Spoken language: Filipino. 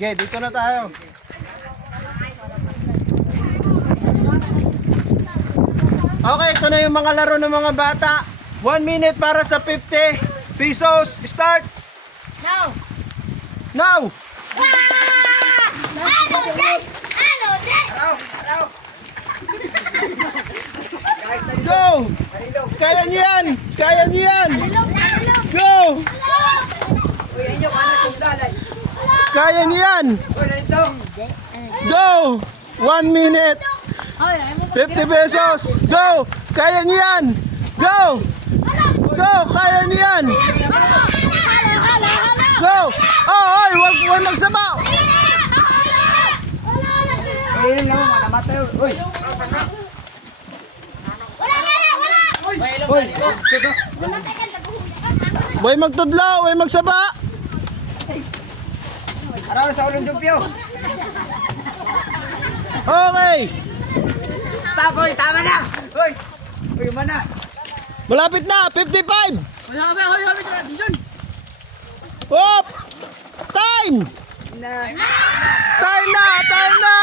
Okay, dito na tayo. Okay, ito na yung mga laro ng mga bata. 1 minute para sa 50 pesos. Start! No! Now! Ano, Jack? Ano, Jack? Go! Kaya niyo yan! Kaya niyo yan! Go! Kaya niyo yan! Go! 1 minute! 50 pesos! Go! Kaya niyo yan! Go! Go! Kaya niyo yan! Go! Oh, oy! Huwag magsabaw! Boy magtudlo! Boy magsaba! Araw sa ulong dumpyo. Okay! Stop, hoy, tama na. Hoy. Hoy, mana. Malapit na! 55! Hoy. Hop! Time! Na. Time na! Time na!